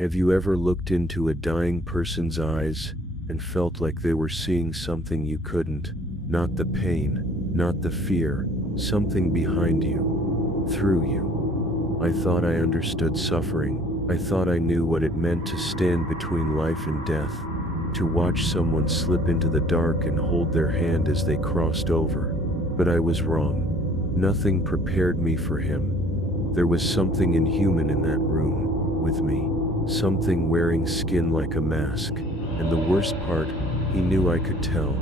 Have you ever looked into a dying person's eyes and felt like they were seeing something you couldn't? Not the pain, not the fear, something behind you, through you. I thought I understood suffering. I thought I knew what it meant to stand between life and death, to watch someone slip into the dark and hold their hand as they crossed over. But I was wrong. Nothing prepared me for him. There was something inhuman in that room, with me. Something wearing skin like a mask. And the worst part, he knew I could tell.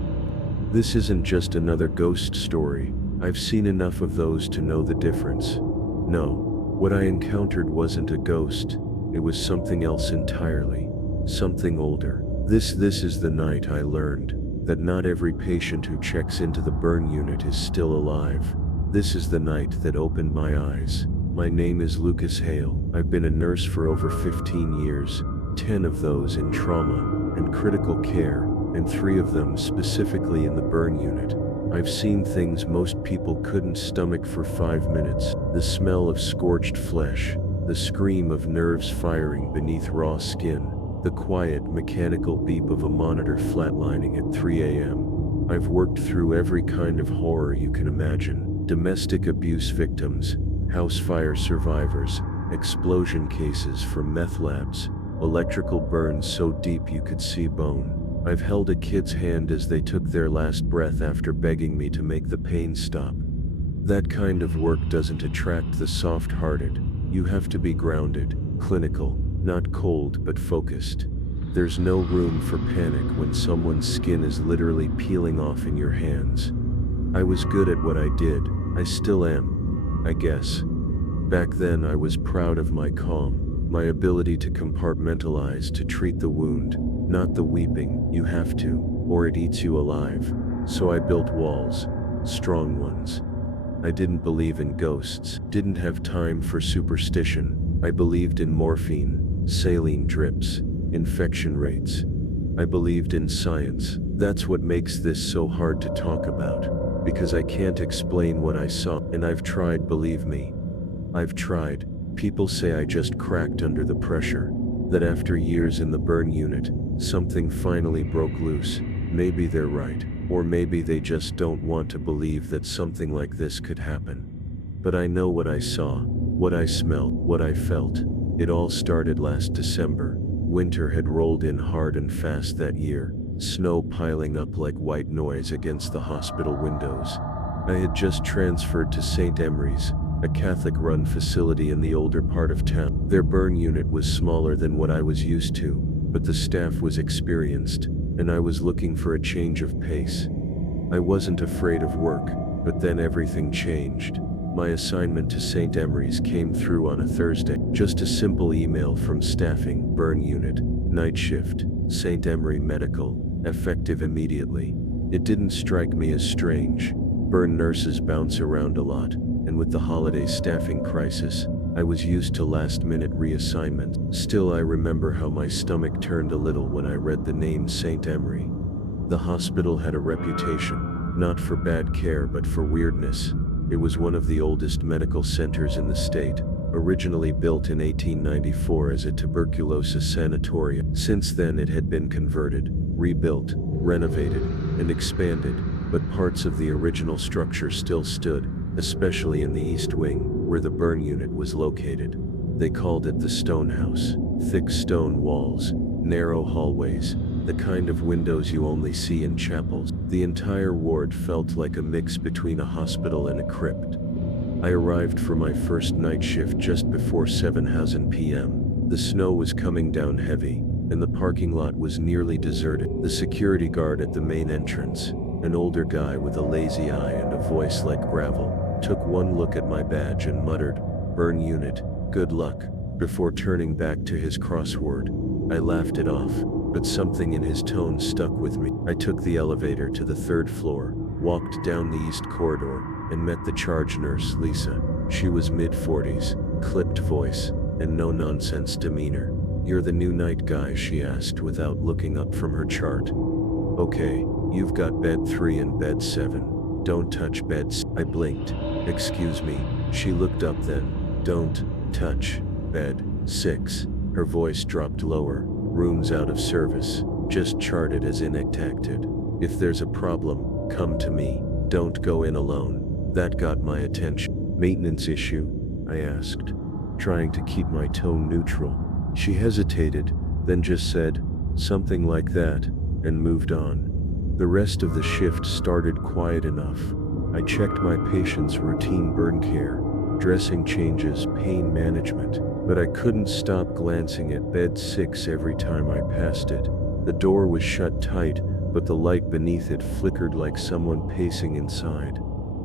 This isn't just another ghost story. I've seen enough of those to know the difference. No, what I encountered wasn't a ghost. It was something else entirely. Something older. This is the night I learned that not every patient who checks into the burn unit is still alive. This is the night that opened my eyes. My name is Lucas Hale. I've been a nurse for over 15 years, 10 of those in trauma and critical care, and 3 of them specifically in the burn unit. I've seen things most people couldn't stomach for 5 minutes. The smell of scorched flesh, the scream of nerves firing beneath raw skin, the quiet mechanical beep of a monitor flatlining at 3 a.m. I've worked through every kind of horror you can imagine. Domestic abuse victims, house fire survivors, explosion cases from meth labs, electrical burns so deep you could see bone. I've held a kid's hand as they took their last breath after begging me to make the pain stop. That kind of work doesn't attract the soft-hearted. You have to be grounded, clinical, not cold but focused. There's no room for panic when someone's skin is literally peeling off in your hands. I was good at what I did. I still am, I guess. Back then I was proud of my calm, my ability to compartmentalize, to treat the wound, not the weeping. You have to, or it eats you alive. So I built walls, strong ones. I didn't believe in ghosts, didn't have time for superstition. I believed in morphine, saline drips, infection rates. I believed in science. That's what makes this so hard to talk about, because I can't explain what I saw, and I've tried, believe me. I've tried. People say I just cracked under the pressure, that after years in the burn unit, something finally broke loose. Maybe they're right, or maybe they just don't want to believe that something like this could happen. But I know what I saw, what I smelled, what I felt. It all started last December. Winter had rolled in hard and fast that year, snow piling up like white noise against the hospital windows. I had just transferred to St. Emery's, a Catholic-run facility in the older part of town. Their burn unit was smaller than what I was used to, but the staff was experienced, and I was looking for a change of pace. I wasn't afraid of work, but then everything changed. My assignment to St. Emery's came through on a Thursday. Just a simple email from staffing, burn unit, night shift, St. Emery Medical, effective immediately. It didn't strike me as strange. Burn nurses bounce around a lot, and with the holiday staffing crisis, I was used to last-minute reassignments. Still, I remember how my stomach turned a little when I read the name St. Emery. The hospital had a reputation, not for bad care but for weirdness. It was one of the oldest medical centers in the state, originally built in 1894 as a tuberculosis sanatorium. Since then it had been converted, rebuilt, renovated, and expanded, but parts of the original structure still stood, especially in the East Wing, where the burn unit was located. They called it the Stone House. Thick stone walls, narrow hallways, the kind of windows you only see in chapels. The entire ward felt like a mix between a hospital and a crypt. I arrived for my first night shift just before 7:00 p.m. The snow was coming down heavy, and the parking lot was nearly deserted. The security guard at the main entrance, an older guy with a lazy eye and a voice like gravel, took one look at my badge and muttered, "Burn unit, good luck," before turning back to his crossword. I laughed it off, but something in his tone stuck with me. I took the elevator to the 3rd floor, walked down the east corridor, and met the charge nurse, Lisa. She was mid-40s, clipped voice, and no-nonsense demeanor. "You're the new night guy?" she asked without looking up from her chart. "Okay, you've got bed 3 and bed 7. Don't touch beds." I blinked. "Excuse me." She looked up then. "Don't touch bed 6. Her voice dropped lower. Rooms out of service, just charted as inactive. If there's a problem, come to me. Don't go in alone. That got my attention. Maintenance issue? I asked, trying to keep my tone neutral. She hesitated, then just said, something like that, and moved on. The rest of the shift started quiet enough. I checked my patient's routine burn care, dressing changes, pain management, but I couldn't stop glancing at bed 6 every time I passed it. The door was shut tight, but the light beneath it flickered like someone pacing inside.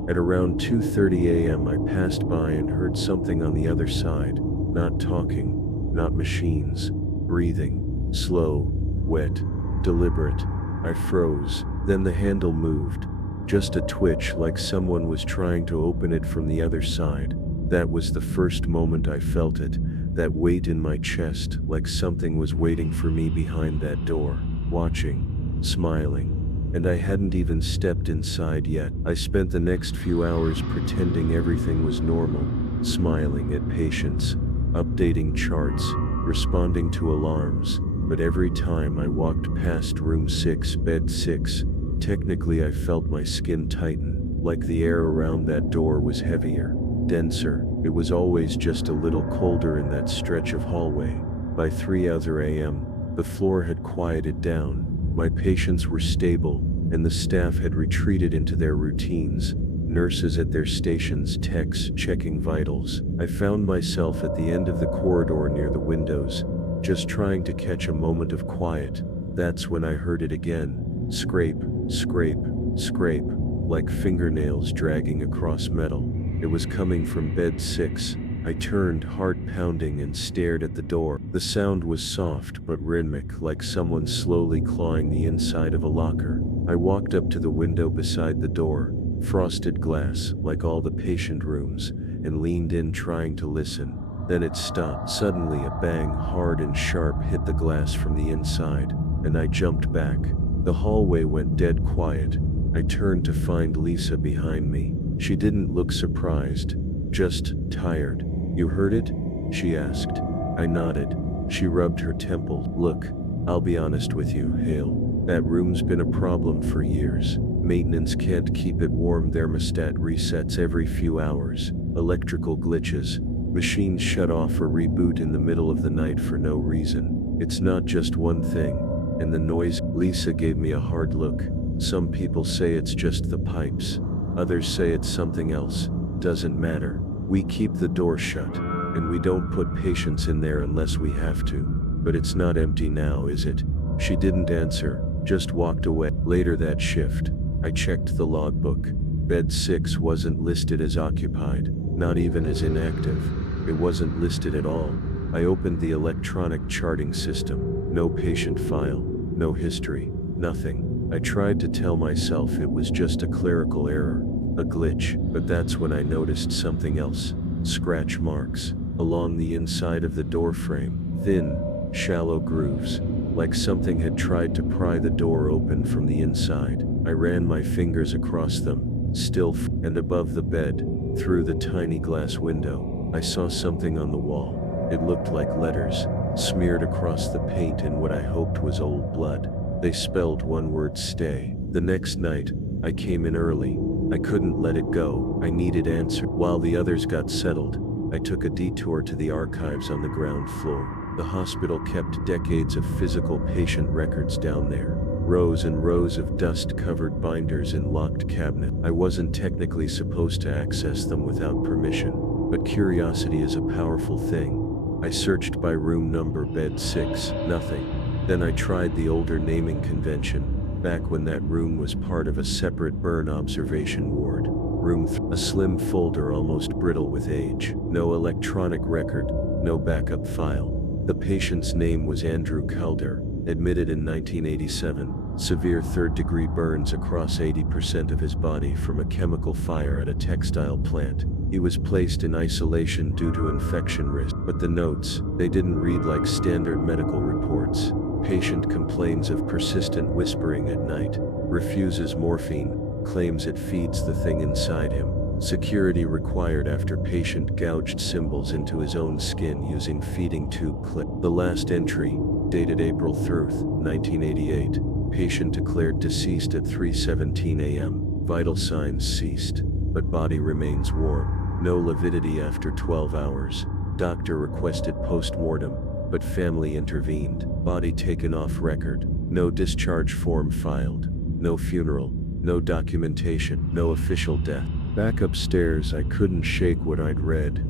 At around 2:30 a.m. I passed by and heard something on the other side, not talking, not machines, breathing, slow, wet, deliberate. I froze, then the handle moved, just a twitch like someone was trying to open it from the other side. That was the first moment I felt it, that weight in my chest, like something was waiting for me behind that door, watching, smiling. And I hadn't even stepped inside yet. I spent the next few hours pretending everything was normal, smiling at patients, updating charts, responding to alarms. But every time I walked past room 6, bed 6, technically I felt my skin tighten, like the air around that door was heavier, denser. It was always just a little colder in that stretch of hallway. By 3 other a.m., the floor had quieted down. My patients were stable, and the staff had retreated into their routines, nurses at their stations, techs checking vitals. I found myself at the end of the corridor near the windows, just trying to catch a moment of quiet. That's when I heard it again. Scrape, scrape, scrape, like fingernails dragging across metal. It was coming from bed 6. I turned, heart pounding, and stared at the door. The sound was soft but rhythmic, like someone slowly clawing the inside of a locker. I walked up to the window beside the door, frosted glass, like all the patient rooms, and leaned in trying to listen. Then it stopped. Suddenly a bang, hard and sharp, hit the glass from the inside, and I jumped back. The hallway went dead quiet. I turned to find Lisa behind me. She didn't look surprised, just tired. You heard it? She asked. I nodded. She rubbed her temple. Look, I'll be honest with you, Hale. That room's been a problem for years. Maintenance can't keep it warm. Thermostat resets every few hours. Electrical glitches. Machines shut off or reboot in the middle of the night for no reason. It's not just one thing. And the noise. Lisa gave me a hard look. Some people say it's just the pipes. Others say it's something else. Doesn't matter. We keep the door shut, and we don't put patients in there unless we have to. But it's not empty now, is it? She didn't answer, just walked away. Later that shift, I checked the logbook. Bed 6 wasn't listed as occupied, not even as inactive. It wasn't listed at all. I opened the electronic charting system. No patient file, no history, nothing. I tried to tell myself it was just a clerical error, a glitch, but that's when I noticed something else. Scratch marks along the inside of the door frame, thin, shallow grooves, like something had tried to pry the door open from the inside. I ran my fingers across them, still and above the bed, through the tiny glass window. I saw something on the wall. It looked like letters, smeared across the paint in what I hoped was old blood. They spelled one word: stay. The next night, I came in early. I couldn't let it go. I needed answers. While the others got settled, I took a detour to the archives on the ground floor. The hospital kept decades of physical patient records down there. Rows and rows of dust-covered binders in locked cabinets. I wasn't technically supposed to access them without permission, but curiosity is a powerful thing. I searched by room number, bed 6, nothing. Then I tried the older naming convention, back when that room was part of a separate burn observation ward. Room 3, a slim folder almost brittle with age. No electronic record, no backup file. The patient's name was Andrew Calder, admitted in 1987. Severe third-degree burns across 80% of his body from a chemical fire at a textile plant. He was placed in isolation due to infection risk. But the notes, they didn't read like standard medical reports. Patient complains of persistent whispering at night, refuses morphine, claims it feeds the thing inside him. Security required after patient gouged symbols into his own skin using feeding tube clip. The last entry, dated April 3rd, 1988. Patient declared deceased at 3:17 a.m. Vital signs ceased, but body remains warm. No lividity after 12 hours. Doctor requested post-mortem, but family intervened. Body taken off record. No discharge form filed. No funeral. No documentation. No official death. Back upstairs, I couldn't shake what I'd read.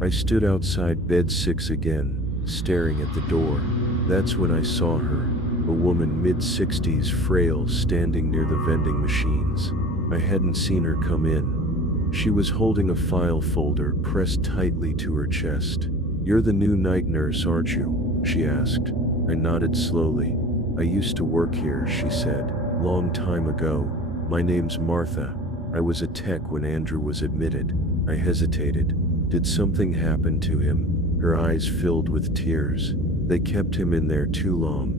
I stood outside bed 6 again, staring at the door. That's when I saw her, a woman mid-60s, frail, standing near the vending machines. I hadn't seen her come in. She was holding a file folder pressed tightly to her chest. "You're the new night nurse, aren't you?" she asked. I nodded slowly. "I used to work here," she said. "Long time ago. My name's Martha. I was a tech when Andrew was admitted." I hesitated. Did something happen to him? Her eyes filled with tears. They kept him in there too long.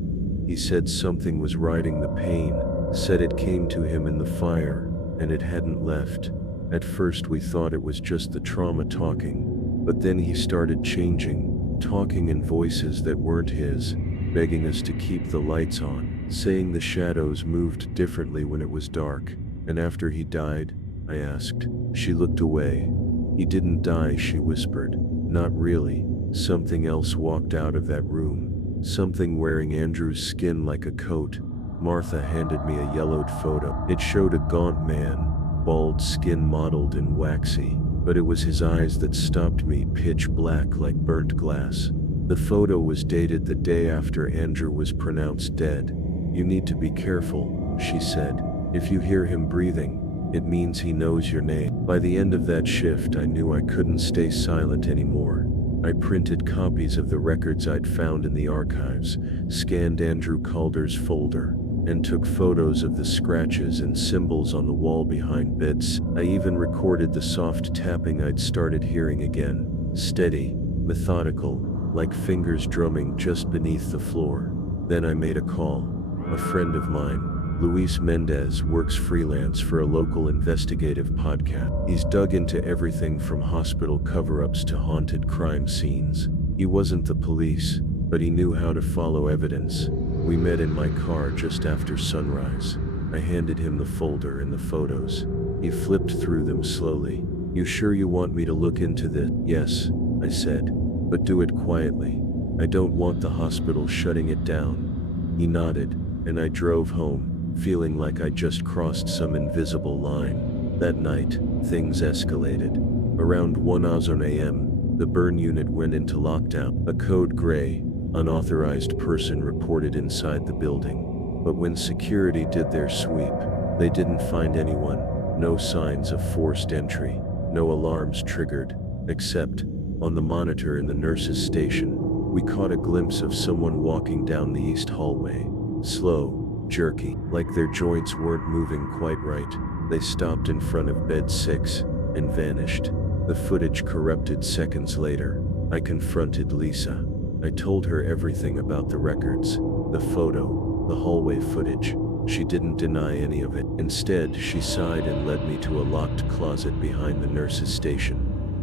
He said something was riding the pain, said it came to him in the fire, and it hadn't left. At first we thought it was just the trauma talking, but then he started changing, talking in voices that weren't his, begging us to keep the lights on, saying the shadows moved differently when it was dark. "And after he died?" I asked. She looked away. "He didn't die," she whispered. "Not really. Something else walked out of that room. Something wearing Andrew's skin like a coat." Martha handed me a yellowed photo. It showed a gaunt man, bald skin mottled and waxy, but it was his eyes that stopped me, pitch black like burnt glass. The photo was dated the day after Andrew was pronounced dead. "You need to be careful," she said. "If you hear him breathing, it means he knows your name." By the end of that shift, I knew I couldn't stay silent anymore. I printed copies of the records I'd found in the archives, scanned Andrew Calder's folder, and took photos of the scratches and symbols on the wall behind beds. I even recorded the soft tapping I'd started hearing again, steady, methodical, like fingers drumming just beneath the floor. Then I made a call. A friend of mine, Luis Mendez, works freelance for a local investigative podcast. He's dug into everything from hospital cover-ups to haunted crime scenes. He wasn't the police, but he knew how to follow evidence. We met in my car just after sunrise. I handed him the folder and the photos. He flipped through them slowly. "You sure you want me to look into this?" "Yes," I said, "but do it quietly. I don't want the hospital shutting it down." He nodded, and I drove home, feeling like I just crossed some invisible line. That night, things escalated. Around 1 a.m., the burn unit went into lockdown. A code gray, unauthorized person reported inside the building. But when security did their sweep, they didn't find anyone. No signs of forced entry. No alarms triggered, except, on the monitor in the nurse's station, we caught a glimpse of someone walking down the east hallway. Slow, jerky, like their joints weren't moving quite right. They stopped in front of bed 6 and vanished. The footage corrupted seconds later. I confronted Lisa. I told her everything about the records, the photo, the hallway footage. She didn't deny any of it. Instead, she sighed and led me to a locked closet behind the nurse's station.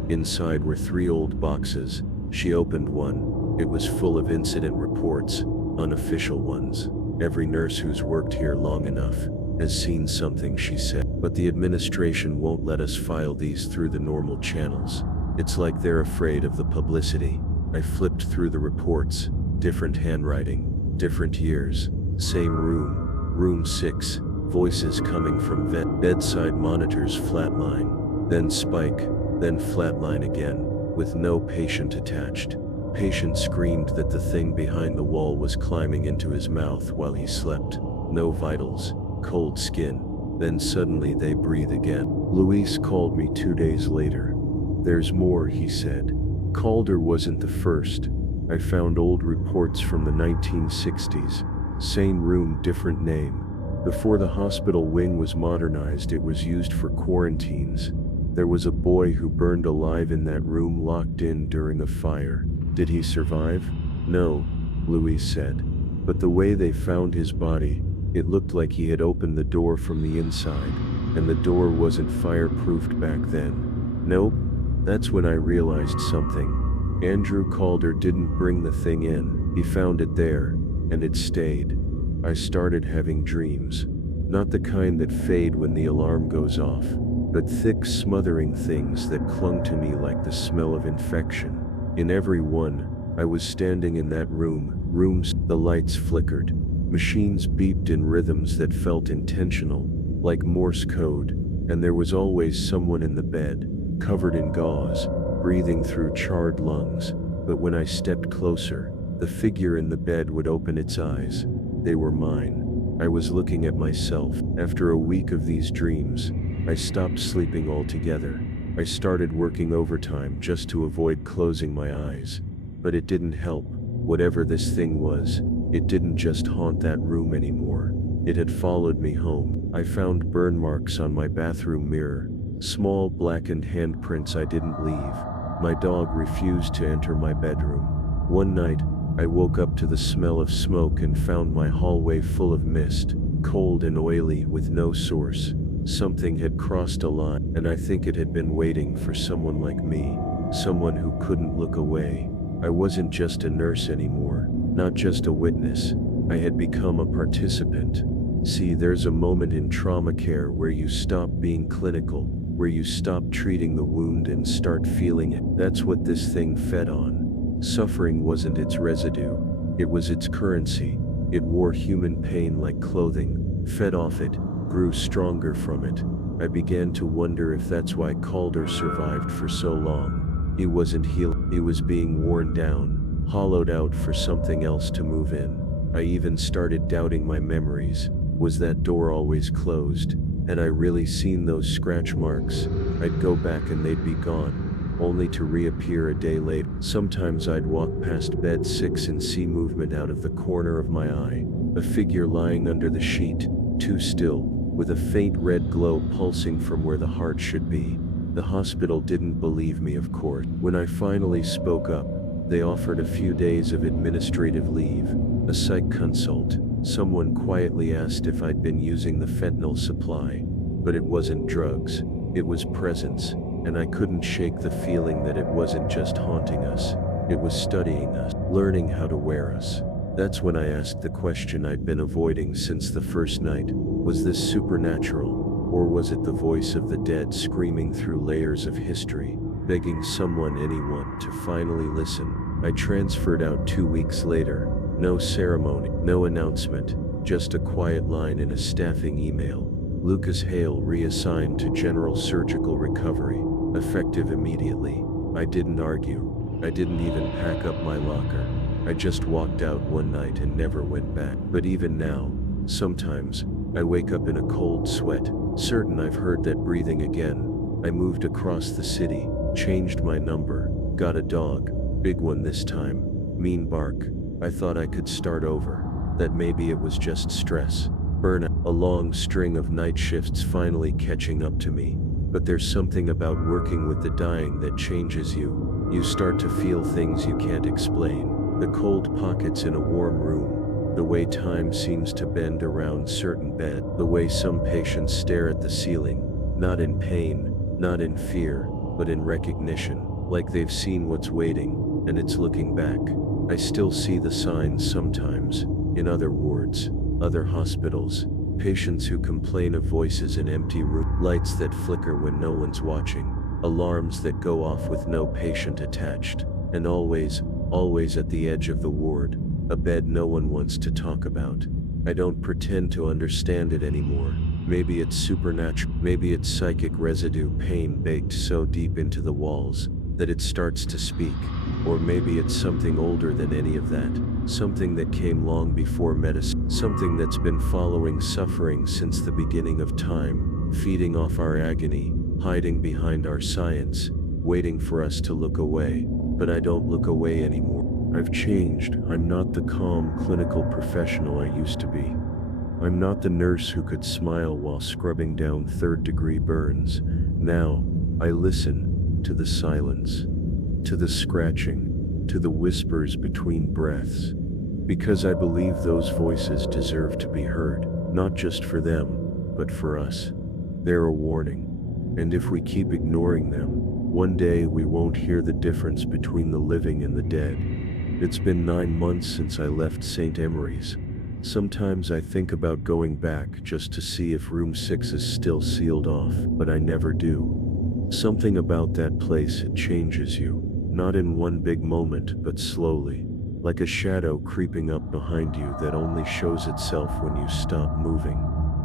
Inside were 3 old boxes. She opened one. It was full of incident reports, unofficial ones. "Every nurse who's worked here long enough has seen something," she said. "But the administration won't let us file these through the normal channels. It's like they're afraid of the publicity." I flipped through the reports. Different handwriting, different years. Same room. Room 6. Voices coming from bedside monitors flatline. Then spike. Then flatline again, with no patient attached. Patient screamed that the thing behind the wall was climbing into his mouth while he slept. No vitals. Cold skin. Then suddenly they breathe again. Luis called me 2 days later. "There's more," he said. Calder wasn't the first. I found old reports from the 1960s. Same room, different name. Before the hospital wing was modernized, it was used for quarantines. There was a boy who burned alive in that room, locked in during a fire. Did he survive? No, Luis said. But the way they found his body, it looked like he had opened the door from the inside, and the door wasn't fireproofed back then. Nope. That's when I realized something. Andrew Calder didn't bring the thing in, he found it there, and it stayed. I started having dreams. Not the kind that fade when the alarm goes off, but thick, smothering things that clung to me like the smell of infection. In every one, I was standing in that room. The lights flickered. Machines beeped in rhythms that felt intentional, like Morse code, and there was always someone in the bed, covered in gauze, breathing through charred lungs. But when I stepped closer, the figure in the bed would open its eyes. They were mine. I was looking at myself. After a week of these dreams, I stopped sleeping altogether. I started working overtime just to avoid closing my eyes. But it didn't help. Whatever this thing was, it didn't just haunt that room anymore. It had followed me home. I found burn marks on my bathroom mirror, small blackened handprints I didn't leave. My dog refused to enter my bedroom. One night, I woke up to the smell of smoke and found my hallway full of mist, cold and oily with no source. Something had crossed a line, and I think it had been waiting for someone like me, someone who couldn't look away. I wasn't just a nurse anymore, not just a witness. I had become a participant. See, there's a moment in trauma care where you stop being clinical, where you stop treating the wound and start feeling it. That's what this thing fed on. Suffering wasn't its residue, it was its currency. It wore human pain like clothing, fed off it, grew stronger from it. I began to wonder if that's why Calder survived for so long. He wasn't healed, he was being worn down, hollowed out for something else to move in. I even started doubting my memories. Was that door always closed? Had I really seen those scratch marks? I'd go back and they'd be gone, only to reappear a day later. Sometimes I'd walk past bed 6 and see movement out of the corner of my eye. A figure lying under the sheet, too still, with a faint red glow pulsing from where the heart should be. The hospital didn't believe me, of course. When I finally spoke up, they offered a few days of administrative leave, a psych consult. Someone quietly asked if I'd been using the fentanyl supply. But it wasn't drugs, it was presence, and I couldn't shake the feeling that it wasn't just haunting us, it was studying us, learning how to wear us. That's when I asked the question I'd been avoiding since the first night. Was this supernatural? Or was it the voice of the dead screaming through layers of history, begging someone, anyone, to finally listen? I transferred out 2 weeks later. No ceremony, no announcement, just a quiet line in a staffing email. Lucas Hale reassigned to general surgical recovery, effective immediately. I didn't argue. I didn't even pack up my locker. I just walked out one night and never went back. But even now, sometimes, I wake up in a cold sweat, certain I've heard that breathing again. I moved across the city, changed my number, got a dog, big one this time, mean bark. I thought I could start over, that maybe it was just stress, burnout, a long string of night shifts finally catching up to me. But there's something about working with the dying that changes you. You start to feel things you can't explain. The cold pockets in a warm room, the way time seems to bend around certain beds, the way some patients stare at the ceiling, not in pain, not in fear, but in recognition, like they've seen what's waiting, and it's looking back. I still see the signs sometimes, in other wards, other hospitals, patients who complain of voices in empty rooms, lights that flicker when no one's watching, alarms that go off with no patient attached, and always at the edge of the ward, a bed no one wants to talk about. I don't pretend to understand it anymore. Maybe it's supernatural, maybe it's psychic residue, pain baked so deep into the walls that it starts to speak. Or maybe it's something older than any of that, something that came long before medicine, something that's been following suffering since the beginning of time, feeding off our agony, hiding behind our science, waiting for us to look away. But I don't look away anymore. I've changed. I'm not the calm clinical professional I used to be. I'm not the nurse who could smile while scrubbing down third-degree burns. Now, I listen to the silence, to the scratching, to the whispers between breaths, because I believe those voices deserve to be heard, not just for them, but for us. They're a warning, and if we keep ignoring them, One day we won't hear the difference between the living and the dead. It's been 9 months since I left St. Emery's. Sometimes I think about going back just to see if room 6 is still sealed off, but I never do. Something about that place, it changes you. Not in one big moment, but slowly. Like a shadow creeping up behind you that only shows itself when you stop moving.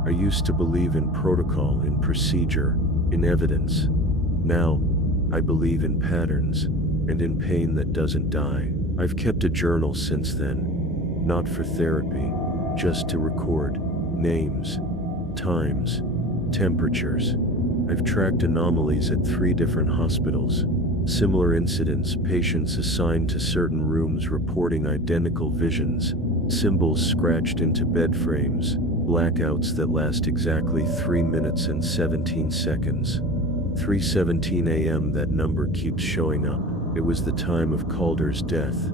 I used to believe in protocol, in procedure, in evidence. Now, I believe in patterns, and in pain that doesn't die. I've kept a journal since then. Not for therapy, just to record names, times, temperatures. I've tracked anomalies at 3 different hospitals. Similar incidents, patients assigned to certain rooms reporting identical visions, symbols scratched into bed frames, blackouts that last exactly 3 minutes and 17 seconds. 3:17 a.m. that number keeps showing up. It was the time of Calder's death.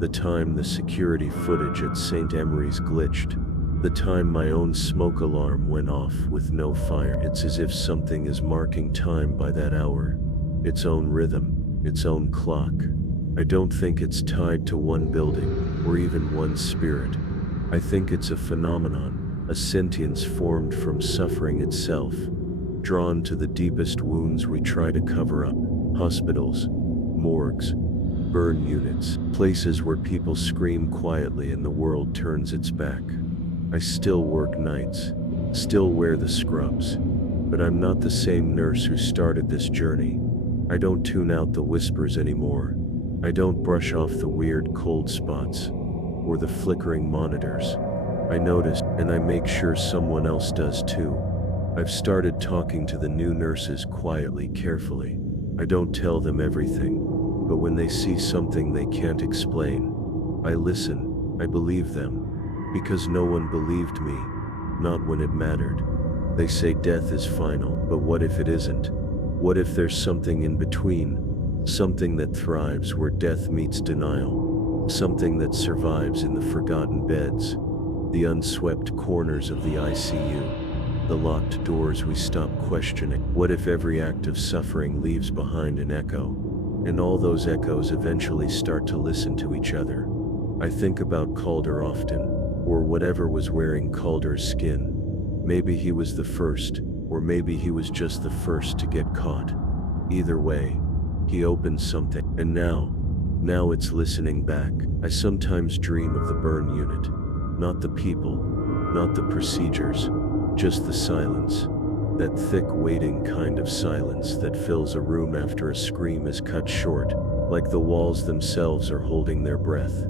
The time the security footage at St. Emery's glitched. The time my own smoke alarm went off with no fire. It's as if something is marking time by that hour. Its own rhythm, its own clock. I don't think it's tied to one building, or even one spirit. I think it's a phenomenon, a sentience formed from suffering itself, drawn to the deepest wounds we try to cover up. Hospitals, morgues, burn units, places where people scream quietly and the world turns its back. I still work nights, still wear the scrubs, but I'm not the same nurse who started this journey. I don't tune out the whispers anymore. I don't brush off the weird cold spots, or the flickering monitors. I notice, and I make sure someone else does too. I've started talking to the new nurses quietly, carefully. I don't tell them everything, but when they see something they can't explain, I listen. I believe them, because no one believed me, not when it mattered. They say death is final, but what if it isn't? What if there's something in between? Something that thrives where death meets denial. Something that survives in the forgotten beds, the unswept corners of the ICU. The locked doors we stop questioning. What if every act of suffering leaves behind an echo, and all those echoes eventually start to listen to each other? I think about Calder often, or whatever was wearing Calder's skin. Maybe he was the first, or maybe he was just the first to get caught. Either way, he opened something, and now it's listening back. I sometimes dream of the burn unit. Not the people, not the procedures, just the silence. That thick, waiting kind of silence that fills a room after a scream is cut short, like the walls themselves are holding their breath.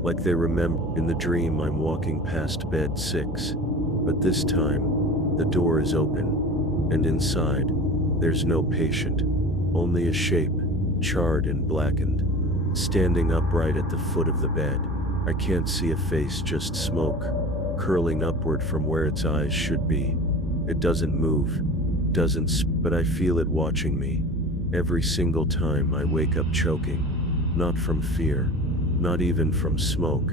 Like they remember. In the dream I'm walking past bed 6, but this time, the door is open, and inside, there's no patient, only a shape, charred and blackened, standing upright at the foot of the bed. I can't see a face, just smoke, curling upward from where its eyes should be. It doesn't move, but I feel it watching me. Every single time I wake up choking, not from fear, not even from smoke,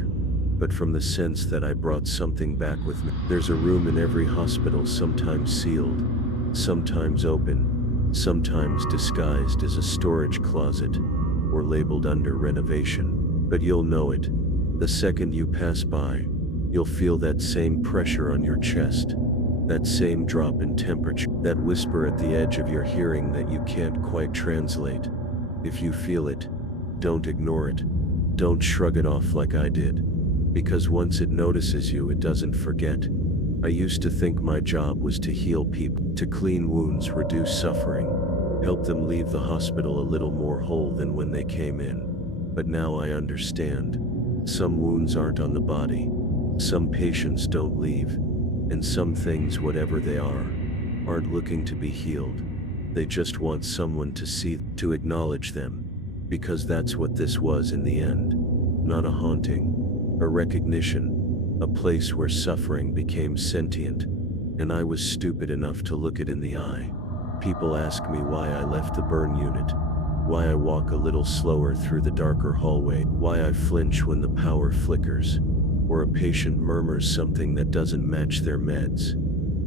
but from the sense that I brought something back with me. There's a room in every hospital, sometimes sealed, sometimes open, sometimes disguised as a storage closet, or labeled under renovation. But you'll know it. The second you pass by, you'll feel that same pressure on your chest, that same drop in temperature, that whisper at the edge of your hearing that you can't quite translate. If you feel it, don't ignore it. Don't shrug it off like I did. Because once it notices you, it doesn't forget. I used to think my job was to heal people, to clean wounds, reduce suffering, help them leave the hospital a little more whole than when they came in. But now I understand. Some wounds aren't on the body. Some patients don't leave. And some things, whatever they are, aren't looking to be healed. They just want someone to see, to acknowledge them. Because that's what this was in the end. Not a haunting, a recognition, a place where suffering became sentient. And I was stupid enough to look it in the eye. People ask me why I left the burn unit. Why I walk a little slower through the darker hallway. Why I flinch when the power flickers. Or a patient murmurs something that doesn't match their meds.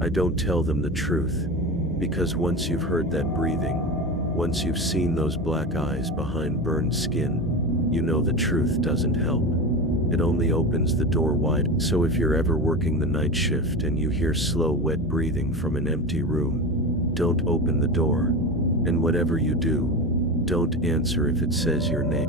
I don't tell them the truth. Because once you've heard that breathing, Once you've seen those black eyes behind burned skin, you know the truth doesn't help. It only opens the door wide. So if you're ever working the night shift and you hear slow, wet breathing from an empty room, don't open the door. And whatever you do, don't answer if it says your name.